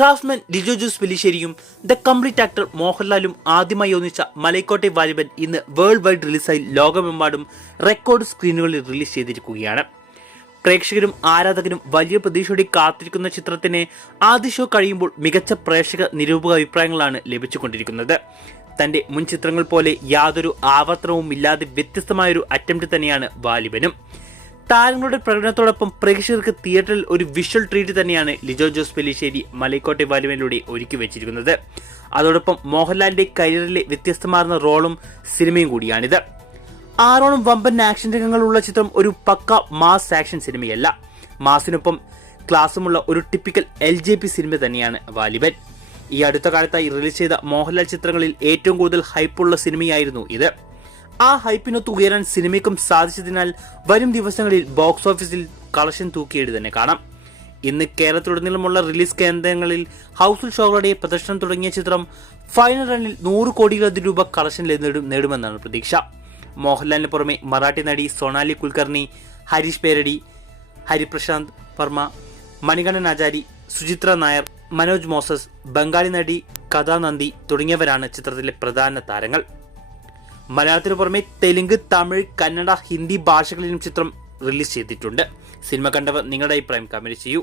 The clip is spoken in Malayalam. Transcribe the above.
ക്രാഫ്റ്റ്മാൻ ലിജോ ജോസ് പെല്ലിശ്ശേരിയും ദ കംപ്ലീറ്റ് ആക്ടർ മോഹൻലാലും ആദ്യമായി ഒന്നിച്ച മലൈക്കോട്ടെ വാലിബൻ ഇന്ന് വേൾഡ് വൈഡ് റിലീസായി ലോകമെമ്പാടും റെക്കോർഡ് സ്ക്രീനുകളിൽ റിലീസ് ചെയ്തിരിക്കുകയാണ്. പ്രേക്ഷകരും ആരാധകരും വലിയ പ്രതീക്ഷയോടെ കാത്തിരിക്കുന്ന ചിത്രത്തിന് ആദ്യ ഷോ കഴിയുമ്പോൾ മികച്ച പ്രേക്ഷക നിരൂപക അഭിപ്രായങ്ങളാണ് ലഭിച്ചുകൊണ്ടിരിക്കുന്നത്. തന്റെ മുൻ ചിത്രങ്ങൾ പോലെ യാതൊരു ആവർത്തനവും ഇല്ലാതെ വ്യത്യസ്തമായൊരു അറ്റംപ്റ്റ് തന്നെയാണ് വാലിബനും. താരങ്ങളുടെ പ്രകടനത്തോടൊപ്പം പ്രേക്ഷകർക്ക് തിയേറ്ററിൽ ഒരു വിഷ്വൽ ട്രീറ്റ് തന്നെയാണ് ലിജോ ജോസ് പെല്ലിശ്ശേരി മലൈക്കോട്ടെ വാലിബനിലൂടെ ഒരുക്കി വെച്ചിരിക്കുന്നത്. അതോടൊപ്പം മോഹൻലാലിന്റെ കരിയറിലെ വ്യത്യസ്തമാർന്ന റോളും സിനിമയും കൂടിയാണിത്. ആറോളം വമ്പൻ ആക്ഷൻ രംഗങ്ങളുള്ള ചിത്രം ഒരു പക്ക മാസ് ആക്ഷൻ സിനിമയല്ല. മാസിനൊപ്പം ക്ലാസുമുള്ള ഒരു ടിപ്പിക്കൽ LJP സിനിമ തന്നെയാണ് വാലിബൻ. ഈ അടുത്ത കാലത്തായി റിലീസ് ചെയ്ത മോഹൻലാൽ ചിത്രങ്ങളിൽ ഏറ്റവും കൂടുതൽ ഹൈപ്പുള്ള സിനിമയായിരുന്നു ഇത്. ആ ഹൈപ്പിനൊത്ത് ഉയരാൻ സിനിമയ്ക്കും സാധിച്ചതിനാൽ വരും ദിവസങ്ങളിൽ ബോക്സ് ഓഫീസിൽ കളക്ഷൻ തൂക്കിയിട്ട് തന്നെ കാണാം. ഇന്ന് കേരളത്തിലുടനീളമുള്ള റിലീസ് കേന്ദ്രങ്ങളിൽ ഹൗസ്ഫുൾ ഷോകളുടെ പ്രദർശനം തുടങ്ങിയ ചിത്രം ഫൈനൽ റണ്ണിൽ 100 കോടിയിലധികം രൂപ കളക്ഷൻ നേടുമെന്നാണ് പ്രതീക്ഷ. മോഹൻലാലിന് പുറമെ മറാഠി നടി സൊണാലി കുൽക്കർണി, ഹരീഷ് പേരടി, ഹരിപ്രശാന്ത് വർമ്മ, മണികണ്ഠൻ ആചാരി, സുചിത്ര നായർ, മനോജ് മോസസ്, ബംഗാളി നടി കഥാനന്ദി തുടങ്ങിയവരാണ് ചിത്രത്തിലെ പ്രധാന താരങ്ങൾ. മലയാളത്തിനു പുറമെ തെലുങ്ക്, തമിഴ്, കന്നഡ, ഹിന്ദി ഭാഷകളിലും ചിത്രം റിലീസ് ചെയ്തിട്ടുണ്ട്. സിനിമ കണ്ടവർ നിങ്ങളുടെ അഭിപ്രായം കമന്റ് ചെയ്യൂ.